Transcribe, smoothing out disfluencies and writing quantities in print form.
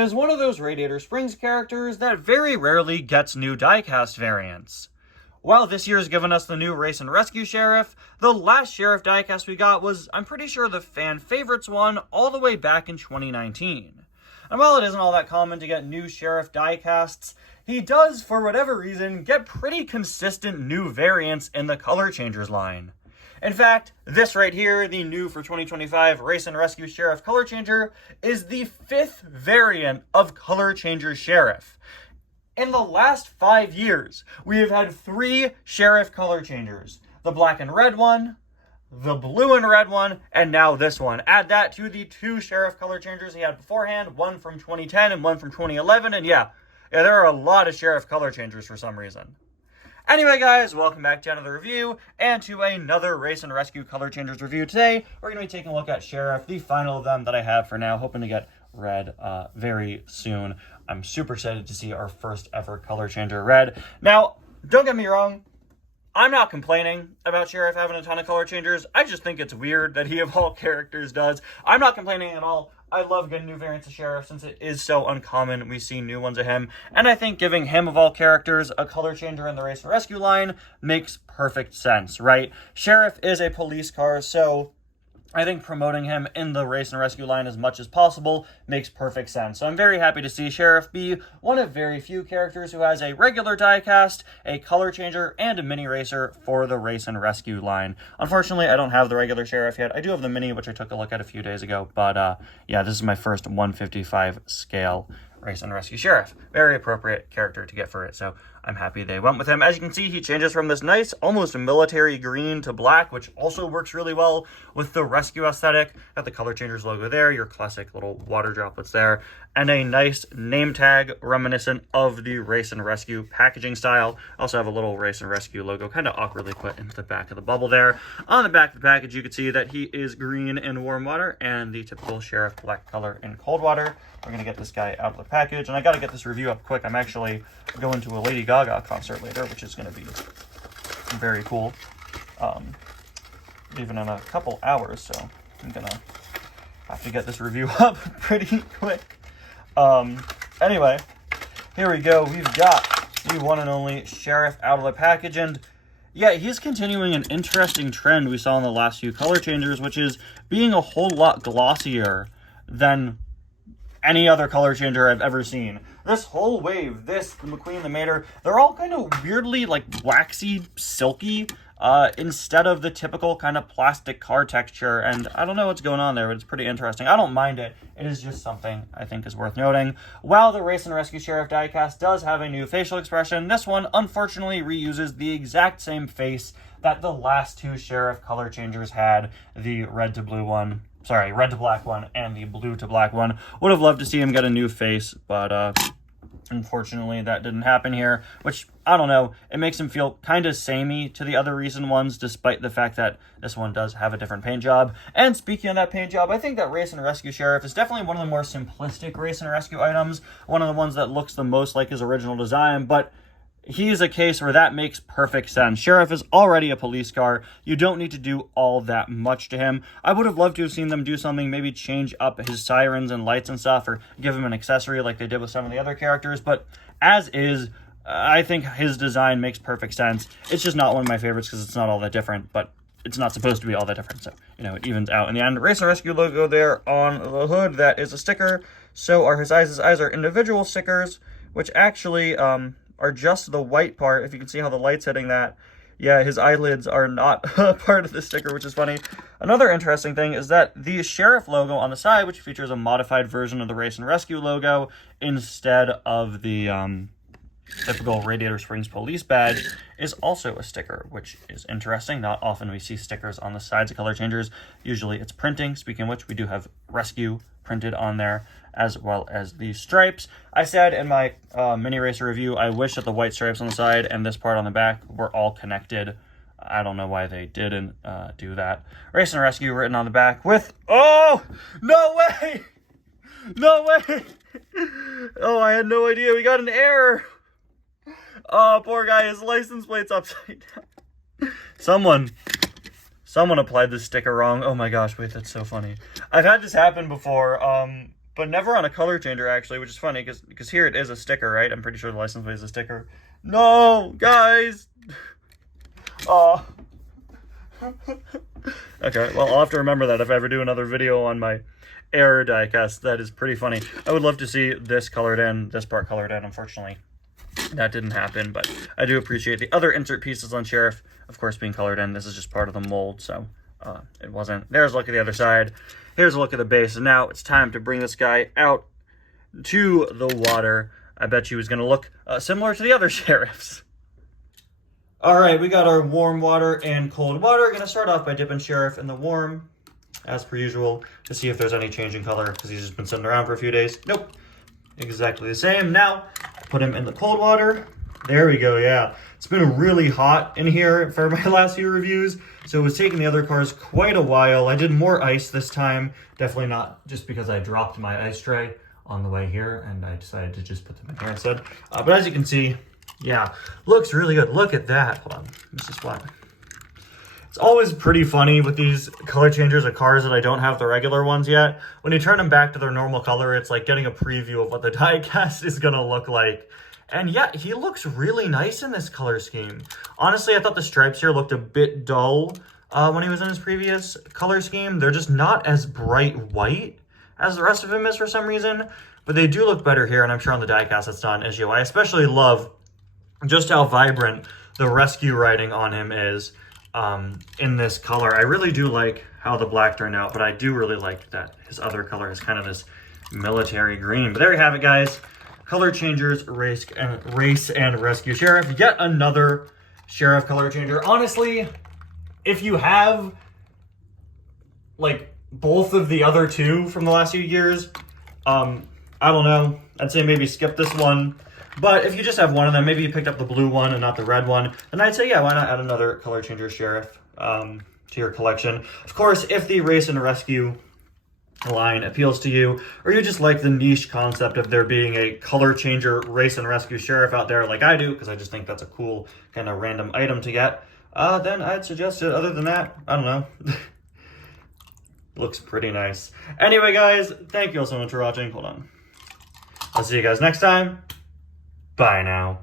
is one of those Radiator Springs characters that very rarely gets new diecast variants. While this year has given us the new Race and Rescue Sheriff, the last Sheriff diecast we got was, I'm pretty sure, the fan favorites one all the way back in 2019. And while it isn't all that common to get new Sheriff diecasts, he does, for whatever reason, get pretty consistent new variants in the Color Changers line. In fact, this right here, the new for 2025 Race and Rescue Sheriff Color Changer, is the 5th variant of Color Changer Sheriff. In the last 5 years, we have had 3 Sheriff Color Changers. The black and red one, the blue and red one, and now this one. Add that to the 2 Sheriff Color Changers he had beforehand, one from 2010 and one from 2011, and yeah, there are a lot of Sheriff Color Changers for some reason. Anyway, guys, welcome back to another review, and to another Race and Rescue Color Changers review. Today, we're going to be taking a look at Sheriff, the final of them that I have for now, hoping to get red very soon. I'm super excited to see our first ever Color Changer red. Now, don't get me wrong, I'm not complaining about Sheriff having a ton of color changers. I just think it's weird that he, of all characters, does. I'm not complaining at all. I love getting new variants of Sheriff since it is so uncommon we see new ones of him. And I think giving him, of all characters, a color changer in the Race and Rescue line makes perfect sense, right? Sheriff is a police car, so I think promoting him in the Race and Rescue line as much as possible makes perfect sense. So I'm very happy to see Sheriff be one of very few characters who has a regular diecast, a color changer, and a mini racer for the Race and Rescue line. Unfortunately, I don't have the regular Sheriff yet. I do have the mini, which I took a look at a few days ago, but yeah, this is my first 155 scale Race and Rescue Sheriff. Very appropriate character to get for it, so I'm happy they went with him. As you can see, he changes from this nice, almost military green to black, which also works really well with the rescue aesthetic. Got the Color Changers logo there, your classic little water droplets there, and a nice name tag reminiscent of the Race and Rescue packaging style. Also have a little Race and Rescue logo kind of awkwardly put into the back of the bubble there. On the back of the package, you can see that he is green in warm water and the typical Sheriff black color in cold water. We're going to get this guy out of the package, and I got to get this review up quick. I'm actually going to a Lady Gaga concert later, which is going to be very cool, even in a couple hours, so I'm going to have to get this review up pretty quick. Anyway, here we go. We've got the one and only Sheriff out of the package, and yeah, he's continuing an interesting trend we saw in the last few color changers, which is being a whole lot glossier than any other color changer I've ever seen. This whole wave, the McQueen, the Mater, they're all kind of weirdly like waxy, silky, instead of the typical kind of plastic car texture, and I don't know what's going on there, but it's pretty interesting. I don't mind it. It is just something I think is worth noting. While the Race and Rescue Sheriff diecast does have a new facial expression, this one unfortunately reuses the exact same face that the last 2 Sheriff color changers had, the red to black one and the blue to black one. Would have loved to see him get a new face, but unfortunately that didn't happen here, which, I don't know, it makes him feel kind of samey to the other recent ones, despite the fact that this one does have a different paint job. And speaking of that paint job, I think that Race and Rescue Sheriff is definitely one of the more simplistic Race and Rescue items, one of the ones that looks the most like his original design, but he's a case where that makes perfect sense. Sheriff is already a police car. You don't need to do all that much to him. I would have loved to have seen them do something, maybe change up his sirens and lights and stuff, or give him an accessory like they did with some of the other characters, but as is, I think his design makes perfect sense. It's just not one of my favorites because it's not all that different, but it's not supposed to be all that different, so, you know, it evens out in the end. Race and Rescue logo there on the hood, that is a sticker. So are his eyes. His eyes are individual stickers, which actually, are just the white part. If you can see how the light's hitting that, yeah, his eyelids are not part of the sticker, which is funny. Another interesting thing is that the Sheriff logo on the side, which features a modified version of the Race and Rescue logo instead of the typical Radiator Springs police badge, is also a sticker, which is interesting. Not often we see stickers on the sides of color changers. Usually it's printing. Speaking of which, we do have Rescue printed on there, as well as the stripes. I said in my mini racer review, I wish that the white stripes on the side and this part on the back were all connected. I don't know why they didn't do that. Race and Rescue written on the back with, oh, no way! No way! Oh, I had no idea. We got an error. Oh, poor guy, his license plate's upside down. Someone applied this sticker wrong. Oh my gosh, wait, that's so funny. I've had this happen before, but never on a color changer, actually, which is funny, because here it is a sticker, right? I'm pretty sure the license plate is a sticker. No, guys! Oh. Okay, well, I'll have to remember that if I ever do another video on my Air diecast. That is pretty funny. I would love to see this colored in, this part colored in. Unfortunately, that didn't happen, but I do appreciate the other insert pieces on Sheriff, of course, being colored in. This is just part of the mold, so it wasn't. There's a look at the other side. Here's a look at the base, and now it's time to bring this guy out to the water. I bet you he's going to look similar to the other Sheriffs. All right, we got our warm water and cold water. Going to start off by dipping Sheriff in the warm, as per usual, to see if there's any change in color, because he's just been sitting around for a few days. Nope, exactly the same. Now, put him in the cold water. There we go, yeah. It's been really hot in here for my last few reviews, so it was taking the other cars quite a while. I did more ice this time, definitely not just because I dropped my ice tray on the way here, and I decided to just put them in here instead. But as you can see, yeah, looks really good. Look at that. Hold on, Mrs. Flat. It's always pretty funny with these color changers of cars that I don't have the regular ones yet. When you turn them back to their normal color, it's like getting a preview of what the diecast is going to look like. And yeah, he looks really nice in this color scheme. Honestly, I thought the stripes here looked a bit dull when he was in his previous color scheme. They're just not as bright white as the rest of him is for some reason. But they do look better here, and I'm sure on the diecast it's not an issue. I especially love just how vibrant the rescue writing on him is in this color. I really do like how the black turned out, but I do really like that his other color is kind of this military green. But there you have it, guys. Color changers, race and rescue Sheriff. Yet another Sheriff color changer. Honestly, if you have like both of the other two from the last few years, I don't know. I'd say maybe skip this one. But if you just have one of them, maybe you picked up the blue one and not the red one, then I'd say, yeah, why not add another color changer Sheriff to your collection. Of course, if the race and rescue line appeals to you, or you just like the niche concept of there being a color changer race and rescue Sheriff out there like I do, because I just think that's a cool kind of random item to get, then I'd suggest it. Other than that, I don't know. Looks pretty nice. Anyway, guys, thank you all so much for watching. Hold on. I'll see you guys next time. Bye now.